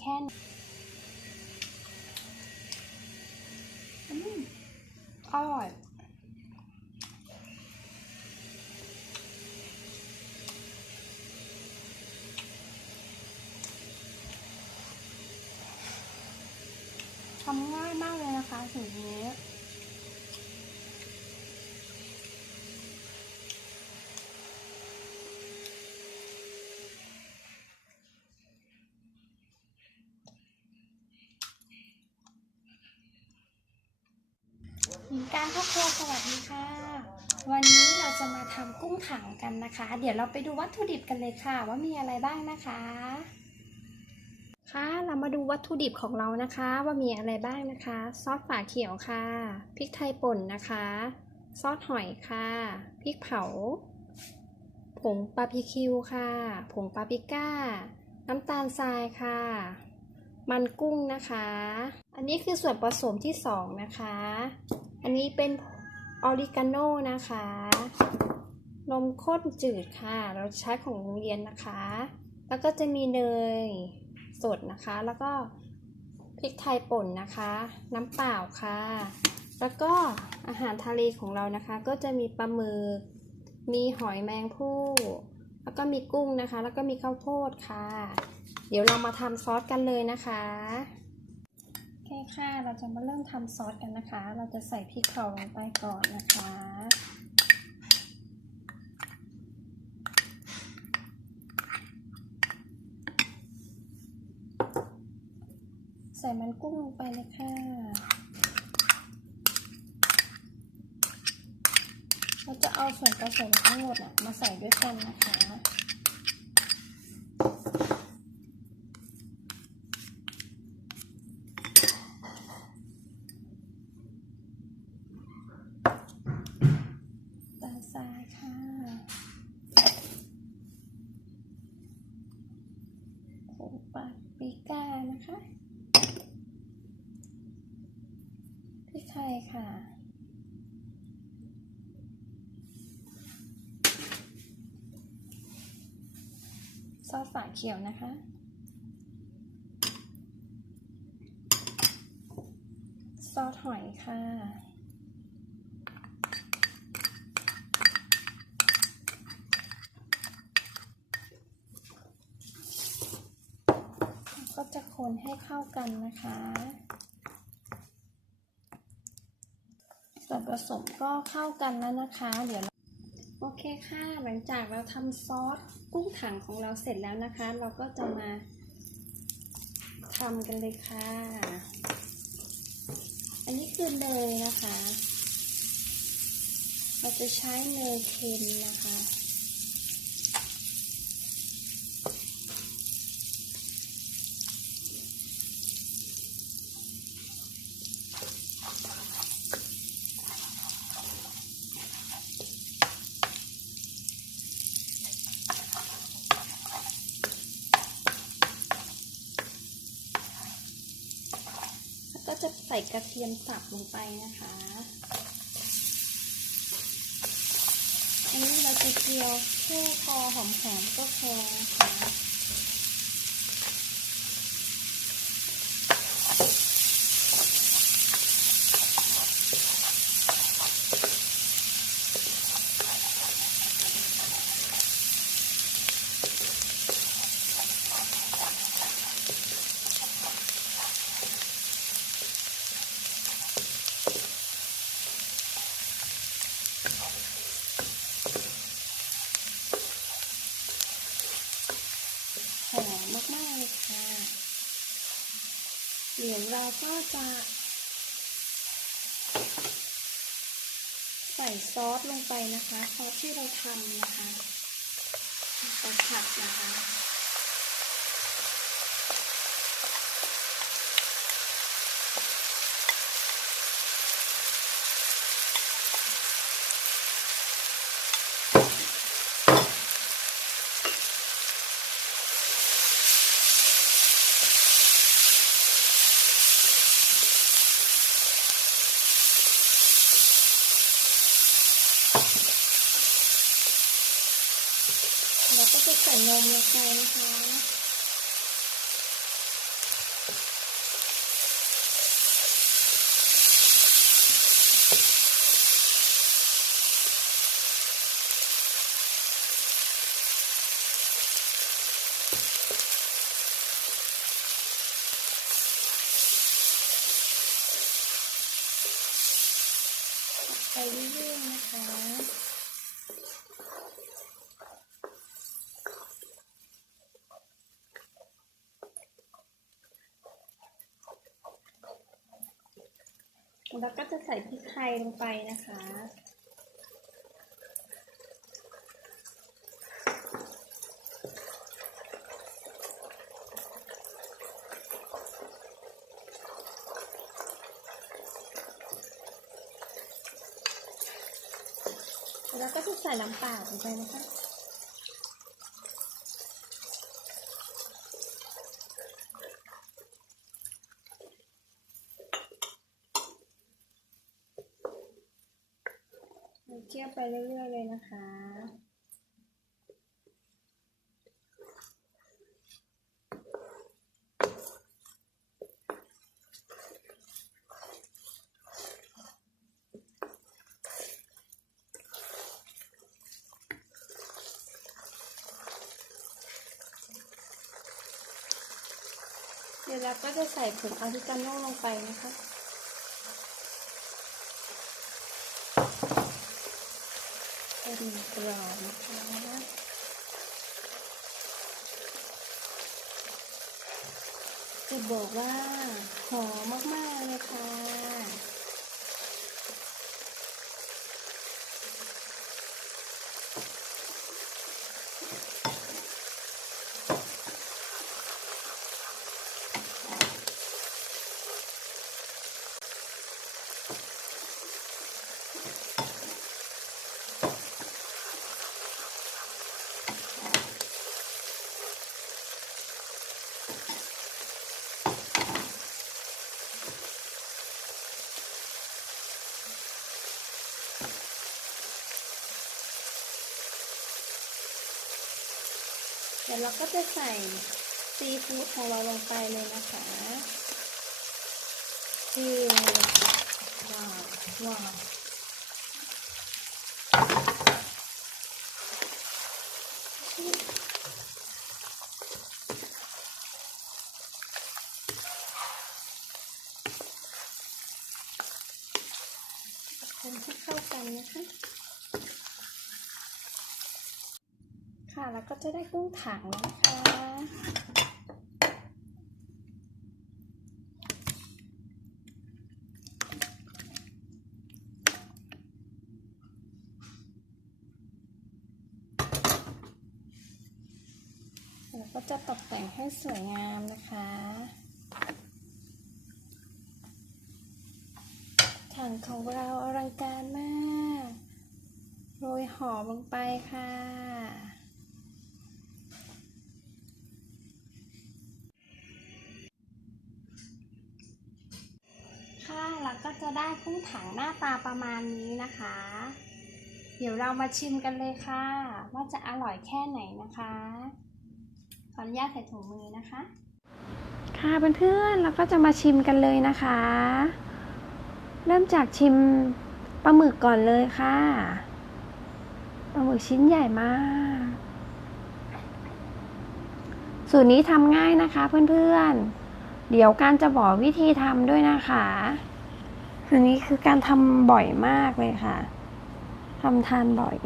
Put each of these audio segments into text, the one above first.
แค่นี้อืมอร่อย ทำง่ายมากเลยนะคะสิ่งนี้ การครอบครัวสวัสดีค่ะ วันนี้เราจะมาทำกุ้งถังกันนะคะ เดี๋ยวเราไปดูวัตถุดิบกันเลยค่ะ ว่ามีอะไรบ้างนะคะ ค่ะเรามาดูวัตถุดิบของเรานะคะ ว่ามีอะไรบ้างนะคะ ซอสฝาเขียวค่ะพริกไทยป่นนะคะ ซอสหอยค่ะพริกเผา ผงบาร์บีคิวค่ะ ผงปาปริก้า น้ำตาลทรายค่ะ มันกุ้งนะคะ อันนี้คือส่วนผสมที่สองนะคะ อันนี้เป็นออริกาโนนะคะ นมข้นจืดค่ะ เราใช้ของโรงเรียนนะคะ แล้วก็จะมีเนยสดนะคะ แล้วก็พริกไทยป่นนะคะ น้ำเปล่าค่ะ แล้วก็อาหารทะเลของเรานะคะ ก็จะมีปลาหมึก มีหอยแมงภู่ แล้วก็มีกุ้งนะคะ แล้วก็มีข้าวโพดค่ะ เดี๋ยวเรามาทำซอสกันเลยนะคะ โอเคค่ะ เราจะมาเริ่มทำซอสกันนะคะ เราจะใส่พริกเผาลงไปก่อนนะคะ ใส่มันกุ้งลงไปเลยค่ะ เราจะเอาส่วนผสมทั้งหมดน่ะมาใส่ด้วยกันนะคะ ตาลายค่ะผงปาปริก้านะคะพริกไทยค่ะซอสฝาเขียวนะคะ ซอสหอยค่ะ ให้เข้ากันนะคะ ส่วนผสมก็เข้ากันแล้วนะคะ เดี๋ยวโอเคค่ะ หลังจากเราทำซอสกุ้งถังของเราเสร็จแล้วนะคะ เราก็จะมาทำกันเลยค่ะ อันนี้คือเนยนะคะ เราจะใช้เนยเค็มนะคะ จะใส่กระเทียมสับลงไปนะคะ อันนี้เราจะเจียวแค่พอหอมๆก็พอนะคะ หอมมากๆเลย ค่ะ เหรียญเราก็จะใส่ซอสลงไปนะคะ ซอสที่เราทำนะคะไปผัดนะคะ เราก็จะใส่นมลงไปนะคะ เรื่อยๆนะคะ แล้วก็จะใส่พริกไทยลงไปนะคะ แล้วก็จะใส่น้ำเปล่าลงไปนะคะ เคี่ยวไปเรื่อยๆเลยนะคะ จแล้วก็จะใส่ผงอาริกาโน่ลงไปนะคะ เป็นกรอบนะคะจะบอกว่าหอมมาก ๆ เลยค่ะ เราก็จะใส่ซีฟู้ดของเราลงไปเลยนะคะที่ว้าวว้าวคนให้เข้ากันนะคะ ค่ะ แล้ว ก็จะได้กุ้งถังนะคะ แล้วก็จะตกแต่งให้สวยงามนะคะถังของเราอลังการมาก โรยหอมลงไปค่ะ ค่ะแล้วก็จะได้กุ้งถังหน้าตาประมาณนี้นะคะ เดี๋ยวเรามาชิมกันเลยค่ะ ว่าจะอร่อยแค่ไหนนะคะ ขออนุญาตใส่ถุงมือนะคะ ค่ะเพื่อนๆเราก็จะมาชิมกันเลยนะคะ เริ่มจากชิมปลาหมึกก่อนเลยค่ะปลาหมึกชิ้นใหญ่มาก สูตรนี้ทำง่ายนะคะเพื่อนๆเดี๋ยวการจะบอกวิธีทำด้วยนะคะ สูตรนี้คือการทำบ่อยมากเลยค่ะทำทานบ่อย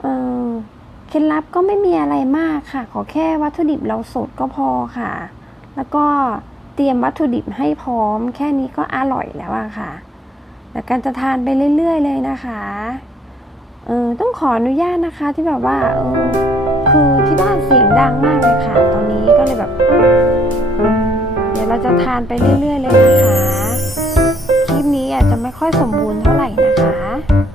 เออเคล็ดลับก็ไม่มีอะไรมากค่ะ ขอแค่วัตถุดิบเราสดก็พอค่ะ แล้วก็เตรียมวัตถุดิบให้พร้อม แค่นี้ก็อร่อยแล้วอะค่ะแต่การจะทานไปเรื่อย ๆ เลยนะคะเออต้องขออนุญาตนะคะที่แบบว่าเออคือที่บ้านเสียงดังมากเลยค่ะ ตอนนี้ก็เลยแบบ ดี๋ยวเราจะทานไปเรื่อย ๆ เลยนะคะ คลิปนี้อาจจะไม่ค่อยสมบูรณ์เท่าไหร่นะคะ